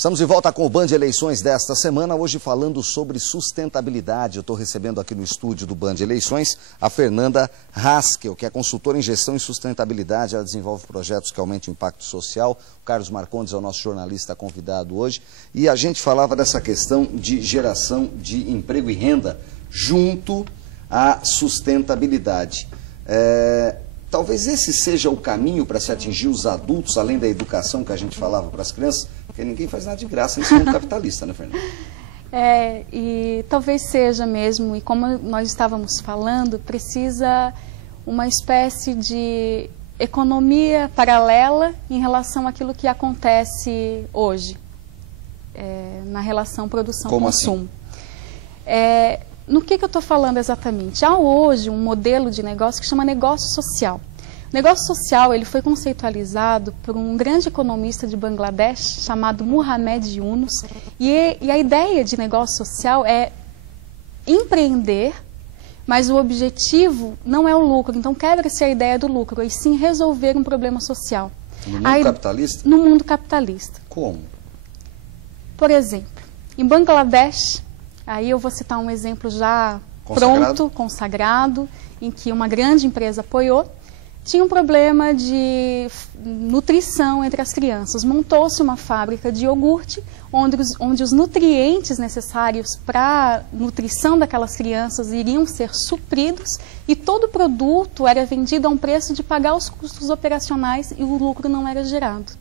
Estamos de volta com o Band Eleições desta semana, hoje falando sobre sustentabilidade. Eu estou recebendo aqui no estúdio do Band Eleições a Fernanda Haskell, que é consultora em gestão e sustentabilidade. Ela desenvolve projetos que aumentam o impacto social. O Carlos Marcondes é o nosso jornalista convidado hoje. E a gente falava dessa questão de geração de emprego e renda junto à sustentabilidade. Talvez esse seja o caminho para se atingir os adultos, além da educação que a gente falava para as crianças, porque ninguém faz nada de graça nesse mundo capitalista, né, Fernanda? E talvez seja mesmo, e como nós estávamos falando, precisa uma espécie de economia paralela em relação àquilo que acontece hoje, na relação produção-consumo. Assim? No que eu estou falando exatamente? Há hoje um modelo de negócio que chama negócio social. O negócio social ele foi conceitualizado por um grande economista de Bangladesh chamado Muhammad Yunus. E a ideia de negócio social é empreender, mas o objetivo não é o lucro. Então quebra-se a ideia do lucro, e sim resolver um problema social. No mundo capitalista? No mundo capitalista. Como? Por exemplo, em Bangladesh... Aí eu vou citar um exemplo já pronto, consagrado, em que uma grande empresa apoiou. Tinha um problema de nutrição entre as crianças. Montou-se uma fábrica de iogurte, onde os nutrientes necessários para a nutrição daquelas crianças iriam ser supridos, e todo o produto era vendido a um preço de pagar os custos operacionais e o lucro não era gerado.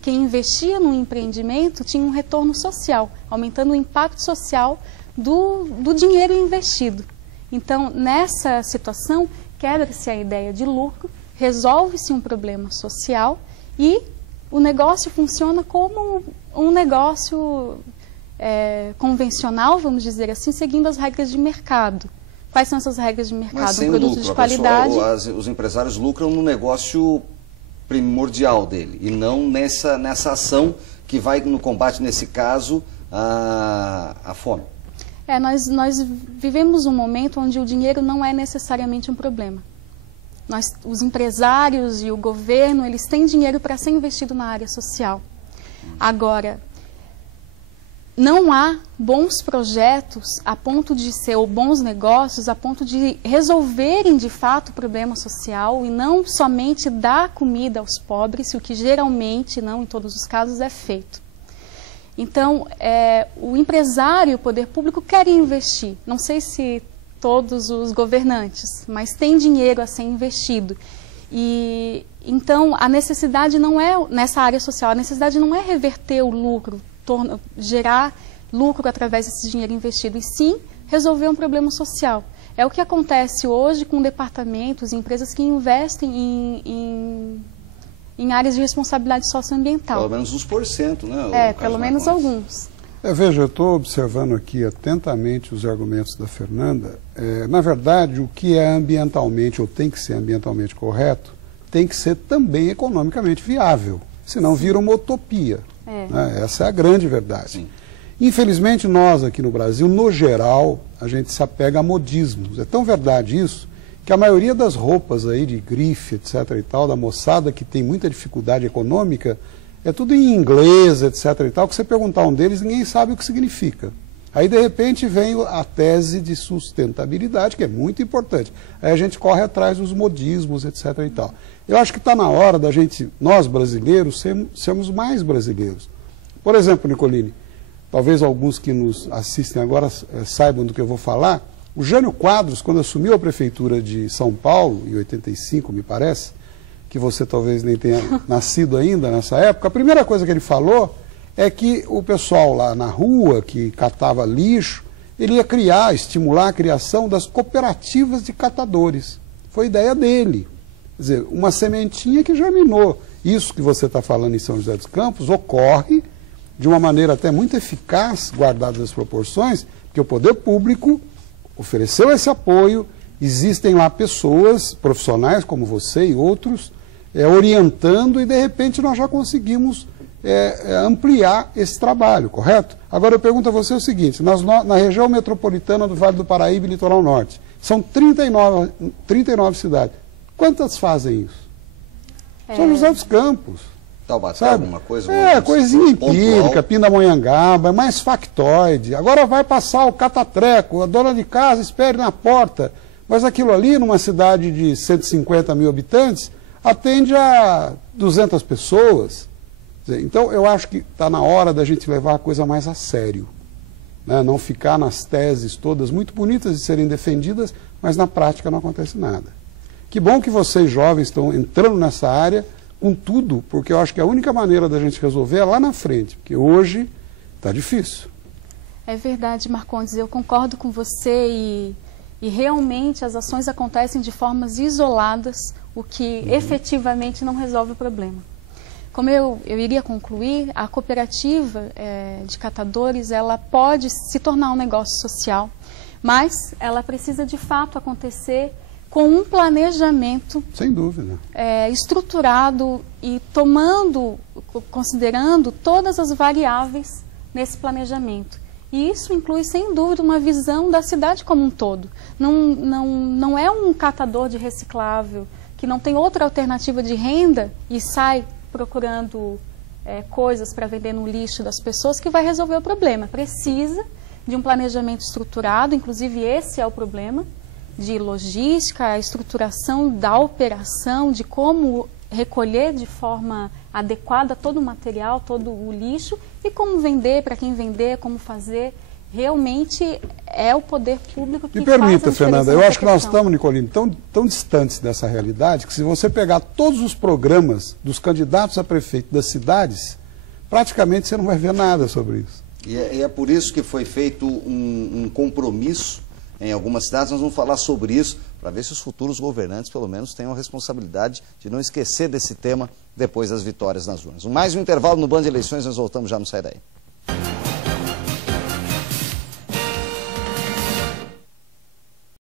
Quem investia no empreendimento tinha um retorno social, aumentando o impacto social do dinheiro investido. Então, nessa situação, quebra-se a ideia de lucro, resolve-se um problema social e o negócio funciona como um negócio convencional, vamos dizer assim, seguindo as regras de mercado. Quais são essas regras de mercado? Mas sem um produto lucro, de qualidade. os empresários lucram no negócio primordial dele e não nessa ação que vai no combate, nesse caso, à fome. Nós vivemos um momento onde o dinheiro não é necessariamente um problema. Os empresários e o governo, eles têm dinheiro para ser investido na área social. Agora, não há bons projetos a ponto de ser, ou bons negócios a ponto de resolverem de fato o problema social e não somente dar comida aos pobres, o que geralmente, não em todos os casos, é feito. Então, o empresário e o poder público querem investir. Não sei se todos os governantes, mas tem dinheiro a ser investido. E então, a necessidade não é, nessa área social, a necessidade não é reverter o lucro, gerar lucro através desse dinheiro investido, e sim resolver um problema social. É o que acontece hoje com departamentos e empresas que investem em áreas de responsabilidade socioambiental. Pelo menos uns % né? Pelo menos alguns. Veja, eu estou observando aqui atentamente os argumentos da Fernanda. Na verdade, o que é ambientalmente, ou tem que ser ambientalmente correto, tem que ser também economicamente viável. Senão vira uma utopia. Né? Essa é a grande verdade. Sim. Infelizmente, nós aqui no Brasil, no geral, a gente se apega a modismos. É tão verdade isso, que a maioria das roupas aí de grife, etc. e tal, da moçada que tem muita dificuldade econômica, é tudo em inglês, etc. e tal, que você perguntar a um deles, ninguém sabe o que significa. Aí, de repente, vem a tese de sustentabilidade, que é muito importante. Aí a gente corre atrás dos modismos, etc. e tal. Eu acho que está na hora da gente, nós brasileiros, sermos mais brasileiros. Por exemplo, Nicolini, talvez alguns que nos assistem agora saibam do que eu vou falar. O Jânio Quadros, quando assumiu a prefeitura de São Paulo, em 85, me parece, que você talvez nem tenha nascido ainda nessa época, a primeira coisa que ele falou é que o pessoal lá na rua, que catava lixo, ele ia estimular a criação das cooperativas de catadores. Foi ideia dele. Quer dizer, uma sementinha que germinou. Isso que você está falando em São José dos Campos ocorre de uma maneira até muito eficaz, guardadas as proporções, porque o poder público ofereceu esse apoio, existem lá pessoas, profissionais como você e outros, orientando, e de repente nós já conseguimos ampliar esse trabalho, correto? Agora eu pergunto a você o seguinte, na região metropolitana do Vale do Paraíba e Litoral Norte, são 39 cidades. Quantas fazem isso? São José dos Campos. Taubaté, alguma coisa? Coisinha empírica, Pindamonhangaba, é mais factoide. Agora vai passar o catatreco, a dona de casa espere na porta. Mas aquilo ali, numa cidade de 150 mil habitantes, atende a 200 pessoas. Então, eu acho que está na hora da gente levar a coisa mais a sério. Né? Não ficar nas teses todas muito bonitas de serem defendidas, mas na prática não acontece nada. Que bom que vocês jovens estão entrando nessa área com tudo, porque eu acho que a única maneira da gente resolver é lá na frente, porque hoje está difícil. É verdade, Marcondes, eu concordo com você e realmente as ações acontecem de formas isoladas, o que efetivamente não resolve o problema. Como eu iria concluir, a cooperativa de catadores, ela pode se tornar um negócio social, mas ela precisa de fato acontecer com um planejamento, sem dúvida, estruturado e considerando todas as variáveis nesse planejamento. E isso inclui, sem dúvida, uma visão da cidade como um todo. Não é um catador de reciclável que não tem outra alternativa de renda e sai procurando coisas para vender no lixo das pessoas que vai resolver o problema. Precisa de um planejamento estruturado, inclusive esse é o problema, de logística, a estruturação da operação, de como recolher de forma adequada todo o material, todo o lixo e como vender, para quem vender, como fazer. Realmente é o poder público que faz a diferença. Me permita, Fernanda, eu acho que nós estamos, Nicolino, tão distantes dessa realidade que se você pegar todos os programas dos candidatos a prefeito das cidades, praticamente você não vai ver nada sobre isso. E é por isso que foi feito um compromisso em algumas cidades. Nós vamos falar sobre isso, para ver se os futuros governantes, pelo menos, tenham a responsabilidade de não esquecer desse tema depois das vitórias nas urnas. Mais um intervalo no Band Eleições, nós voltamos já, não sai daí.